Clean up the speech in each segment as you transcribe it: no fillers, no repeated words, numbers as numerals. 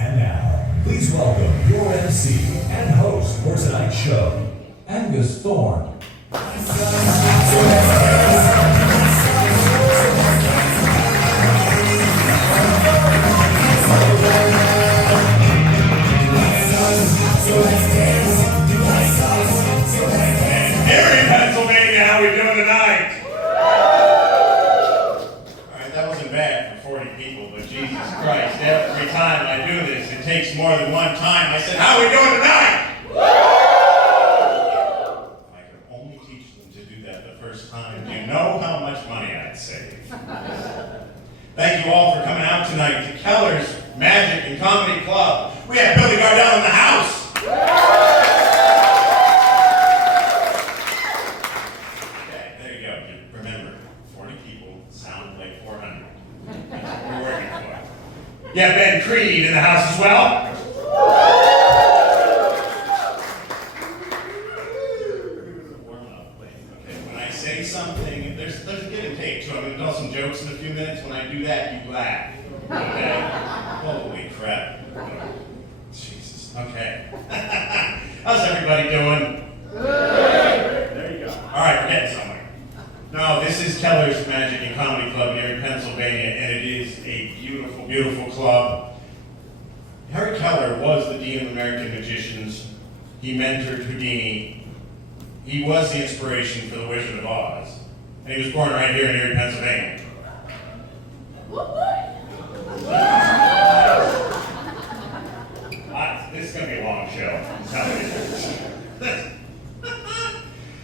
And now, please welcome your MC and host for tonight's show, Angus Thorne. Gary, Pennsylvania, how we doing tonight? Alright, that wasn't bad for 40 people, but Jesus Christ, every time I do this, it takes more than one time. I said, how are we doing tonight? If I could only teach them to do that the first time, do you know how much money I'd save? Thank you all for coming out tonight to Keller's Magic and Comedy Club. We have Billy Gardell in the house. Okay, there you go. Remember, 40 people sound like 400. We're working for it. You have Ben Creed in the house as well. When I say something, there's a give and take, so I'm going to tell some jokes in a few minutes. When I do that, you laugh. Okay? Holy crap. Jesus. Okay. How's everybody doing? Good. There you go. All right, we're getting somewhere. No, this is Keller's Magic and Comedy Club here in Pennsylvania, and it is a beautiful, beautiful club. Harry Keller was the Dean of American Magicians. He mentored Houdini. He was the inspiration for The Wizard of Oz. And he was born right here in Erie, Pennsylvania. This is going to be a long show. I'm telling you.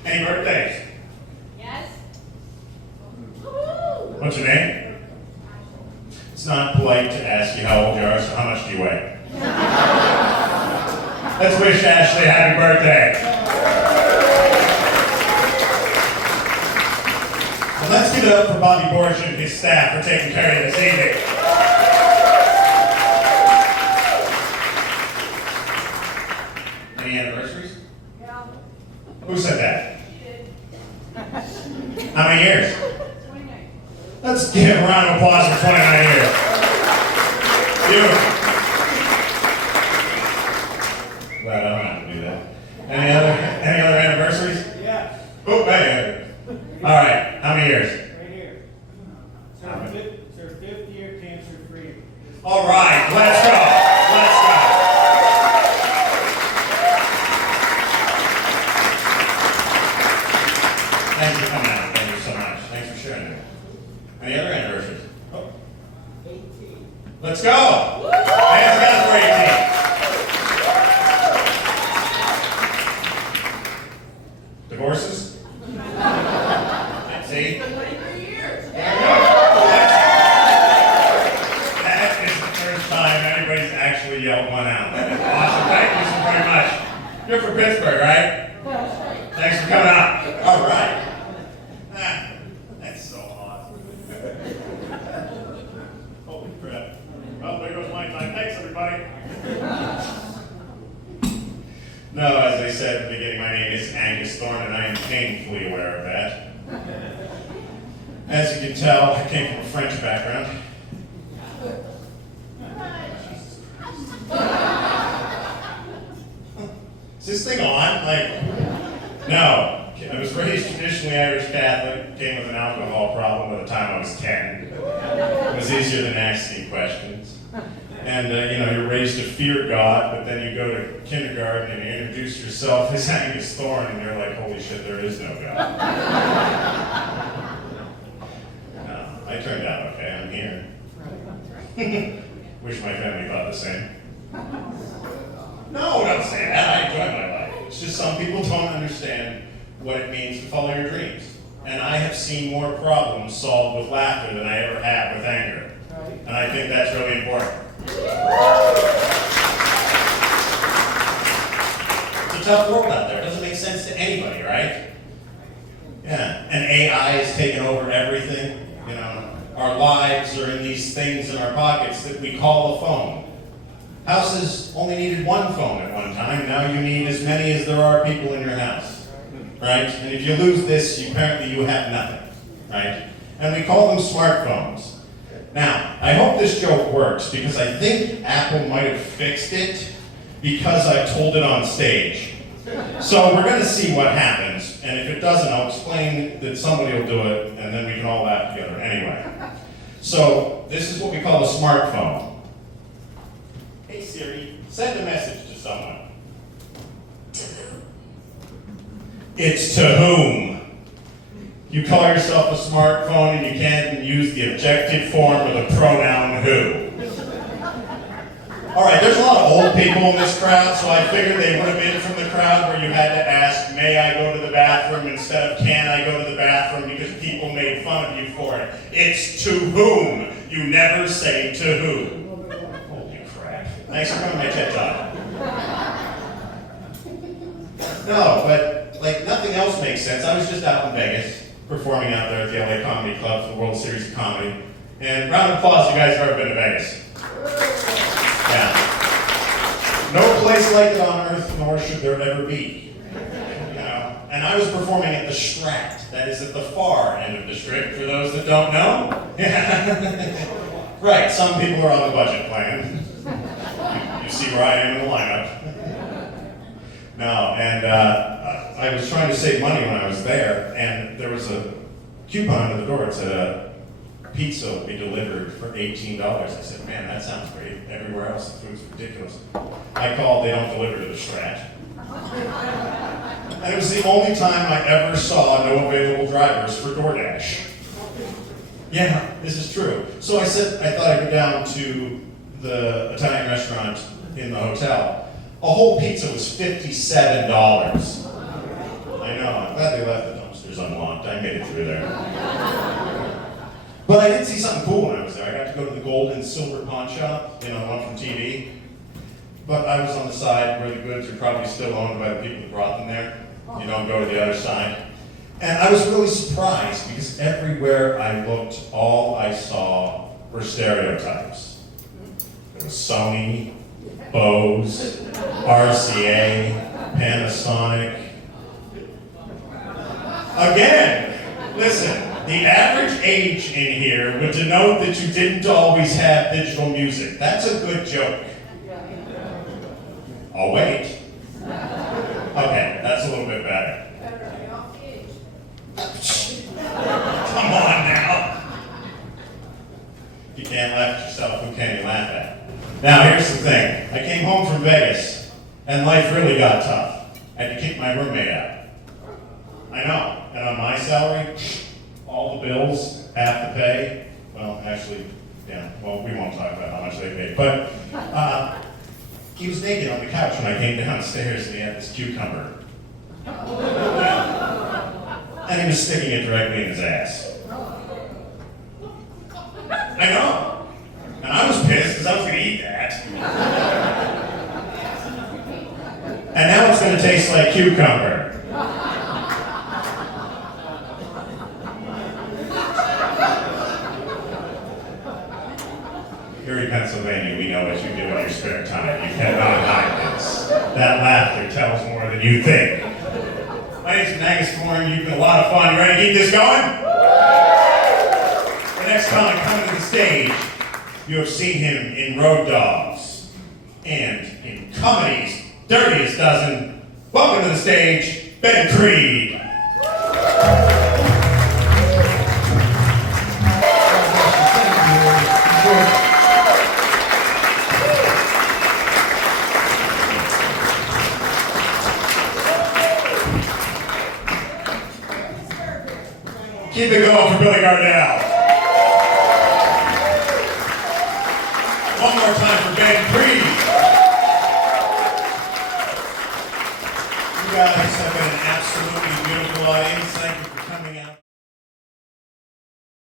Any birthdays? Yes. What's your name? It's not polite to ask you how old you are, so how much do you weigh? Let's wish Ashley a happy birthday. And let's give it up for Bobby Borsch and his staff for taking care of this evening. Any anniversaries? Yeah. Who said that? She did. How many years? 29. Let's give a round of applause for 29 years. Beautiful. Glad I don't have to do that. Any other anniversaries? Yeah, Oh, hey. All right. How many years? right here. It's our fifth year cancer-free. All right. Let's go. Let's go. Thanks for coming out. Thank you so much. Thanks for sharing it. Any other anniversaries? Oh. 18. Let's go. Hands together for 18. Divorces? See? 23 years. That is the first time anybody's actually yelled one out. Awesome. Thank you so very much. You're from Pittsburgh, right? Thanks for coming out. All right. That's so awesome. Holy crap. Well, there goes my time. Thanks, everybody. No, as I said at the beginning, my name is Angus Thorne, and I am painfully aware of that. As you can tell, I came from a French background. Is this thing on? No. I was raised traditionally Irish Catholic, came with an alcohol problem by the time I was 10. It was easier than asking questions. And, you're raised to fear God, but then you go to kindergarten and you introduce yourself as Angus Thorne, and you're like, holy shit, there is no God. No, I turned out okay, I'm here. Wish my family thought the same. No, don't say that, I enjoy my life. It's just some people don't understand what it means to follow your dreams. And I have seen more problems solved with laughter than I ever have with anger. And I think that's really important. It's a tough world out there. It doesn't make sense to anybody, right? Yeah. And AI has taken over everything. Our lives are in these things in our pockets that we call a phone. Houses only needed one phone at one time. Now you need as many as there are people in your house. Right? And if you lose this, apparently you have nothing. Right? And we call them smartphones. Now, I hope this joke works because I think Apple might have fixed it because I told it on stage. So we're going to see what happens, and if it doesn't, I'll explain that somebody will do it, and then we can all laugh together. Anyway, so this is what we call a smartphone. Hey Siri, send a message to someone. It's to whom? You call yourself a smartphone and you can't even use the objective form of the pronoun who. All right, there's a lot of old people in this crowd, so I figured they would have been from the crowd where you had to ask, may I go to the bathroom instead of can I go to the bathroom, because people made fun of you for it. It's to whom. You never say to who. Holy crap. Thanks for coming to my TED Talk. No, but like nothing else makes sense. I was just out in Vegas, performing out there at the LA Comedy Club for the World Series of Comedy. And round of applause, you guys have ever been to Vegas. Yeah. No place like it on earth, nor should there ever be. You know? And I was performing at the Strat, that is at the far end of the strip, for those that don't know. Right, some people are on the budget plan. You see where I am in the lineup. No, and I was trying to save money when I was there, and there was a coupon at the door. It said pizza will be delivered for $18. I said, man, that sounds great. Everywhere else, the food's ridiculous. I called, they don't deliver to the Strat. And it was the only time I ever saw no available drivers for DoorDash. Yeah, this is true. So I said, I thought I'd go down to the Italian restaurant in the hotel. A whole pizza was $57. I know, I'm glad they left the dumpsters unlocked. I made it through there. But I did see something cool when I was there. I got to go to the gold and silver pawn shop, you know, the one from TV. But I was on the side where the goods are probably still owned by the people that brought them there. You don't go to the other side. And I was really surprised because everywhere I looked, all I saw were stereotypes. There was Sony, Bose, RCA, Panasonic. Again, listen, the average age in here would denote that you didn't always have digital music. That's a good joke. Oh, wait. Okay, that's a little bit better. Come on now. If you can't laugh at yourself, who can you laugh at? Now, here's the thing. I came home from Vegas, and life really got tough. I had to kick my roommate out. I know. And on my salary, all the bills, half the pay. Well, actually, yeah, well, we won't talk about how much they paid. But he was naked on the couch when I came downstairs, and he had this cucumber. And he was sticking it directly in his ass. I know. And I was pissed because I was going to eat that. And now it's going to taste like cucumber. Here in Pennsylvania, we know what you do in your spare time. You cannot hide this. That laughter tells more than you think. My name's Angus Corn. You've been a lot of fun. You ready to keep this going? The next comic coming to the stage, you have seen him in Road Dogs and in Comedy's Dirtiest Dozen. Welcome to the stage, Ben Creed. Keep it going for Billy Gardell. One more time for Ben Creed. You guys have been an absolutely beautiful audience. Thank you for coming out.